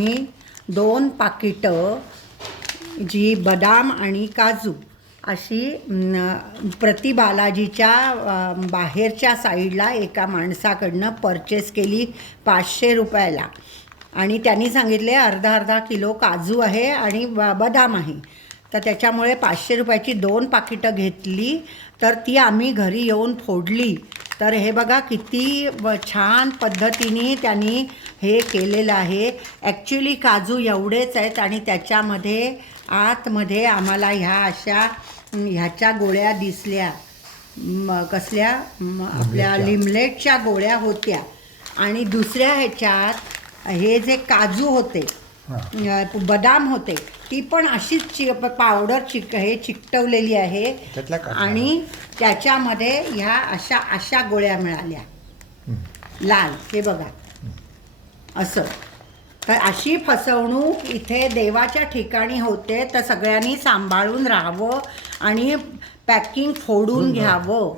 मी 2 पाकिटं जी बदाम आणि काजू अशी प्रति बालाजीच्या बाहेरच्या साईडला एका माणसाकडनं परचेस केली 500 रुपयाला. आणि त्यांनी सांगितले अर्धा किलो काजू आहे आणि बदाम आहे. तर त्याच्यामुळे 500 रुपयाची 2 पाकिटं घेतली. तर ती आम्ही घरी येऊन फोडली. तर हे बघा किती छान पद्धतीने त्यांनी हे केलेलं आहे. ॲक्च्युली काजू एवढेच आहेत आणि त्याच्यामध्ये आतमध्ये आम्हाला ह्याच्या गोळ्या दिसल्या. कसल्या आपल्या लिमलेटच्या गोळ्या होत्या. आणि दुसऱ्या ह्याच्यात हे जे काजू होते बदाम होते ती पण अशीच पावडर चिकटवलेली आहे. आणि त्याच्यामध्ये ह्या अशा गोळ्या मिळाल्या लाल. हे बघा असं. तर अशी फसवणूक इथे देवाच्या ठिकाणी होते. तर सगळ्यांनी सांभाळून राहावं आणि पॅकिंग फोडून घ्यावं.